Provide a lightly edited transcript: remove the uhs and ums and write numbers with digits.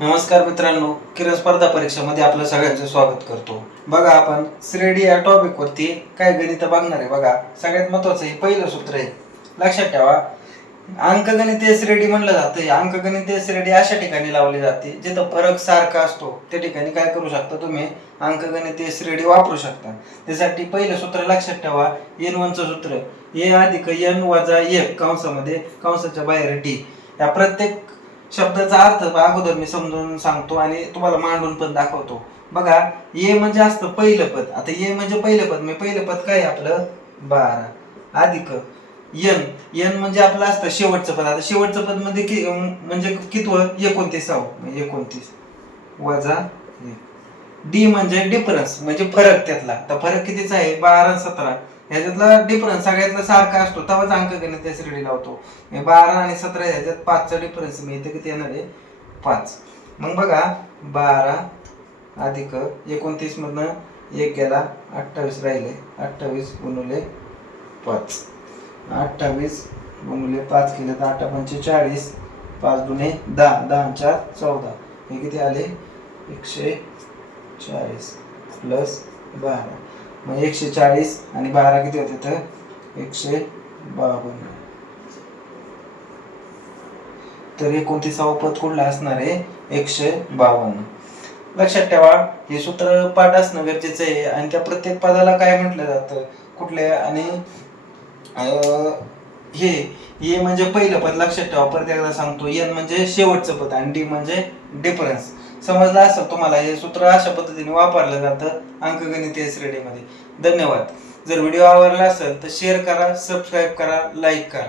नमस्कार मित्रांनो, किरण स्पर्धा परीक्षेमध्ये आपलं सगळ्यांचं स्वागत करतो. बघा, आपण श्रेणी या टॉपिक वरती काय गणित बघणार आहे. बघा, सगळ्यात महत्वाचं हे पहिलं सूत्र आहे, लक्षात ठेवा. अंकगणितीय श्रेणी म्हणलं जातं. अंकगणितीय श्रेणी अशा ठिकाणी लावली जाते जिथं फरक सारखा असतो. त्या ठिकाणी काय करू शकता तुम्ही, अंकगणितीय श्रेणी वापरू शकता. त्यासाठी पहिलं सूत्र लक्षात ठेवा, n1चं सूत्र a अधिक n वजा 1 कंसामध्ये कंसाच्या बाहेर d. या प्रत्येक शब्दाचा अर्थ अगोदर मी समजून सांगतो आणि तुम्हाला मांडून पण दाखवतो. बघा, ए म्हणजे असतं पहिलं पद. आता ए म्हणजे पहिलं पद, मी पहिलं पद काय आपलं 12 अधिक एन. एन म्हणजे आपलं असतं शेवटचं पद. आता शेवटचं पद मध्ये म्हणजे कितवं, 29. 29 वजा डी म्हणजे डिफरन्स, म्हणजे फरक त्यातला. तर फरक कितीचा आहे, 12 आणि 17. ह्याच्यातला डिफरन्स सगळ्यातला सारखा असतो, तेव्हाच अंकगणितीय श्रेणी लावतो. 12 आणि 17 ह्याच्यात 5चा डिफरन्स मिळते, किती येणार आहे 5. मग बघा, 12 अधिक 29 मधनं 1 गेला, 28 राहिले. 28 गुणिले 5, 28 गुणिले 5 केले तर 8 पंचे 40, 5 दुने 10, 10 4 14. हे किती आले, 140 प्लस 12. मग 140 आणि 12 किती होते तर 152. तर 29वा पद कुठला असणार आहे, 152. लक्षात ठेवा, हे सूत्र पाठ असणं गरजेचं आहे. आणि त्या प्रत्येक पदाला काय म्हटलं जातं, कुठले, आणि हे ए म्हणजे पहिलं पद. लक्षात ठेवा, परत एकदा सांगतो, एन म्हणजे शेवटचं पद आणि डी म्हणजे डिफरन्स. समजलं असेल तुम्हाला. हे सूत्र अशा पद्धतीने वापरलं जातं अंकगणितीय श्रेणीमध्ये. धन्यवाद. जर व्हिडिओ आवडला असेल तर शेअर करा, सबस्क्राईब करा, लाईक करा.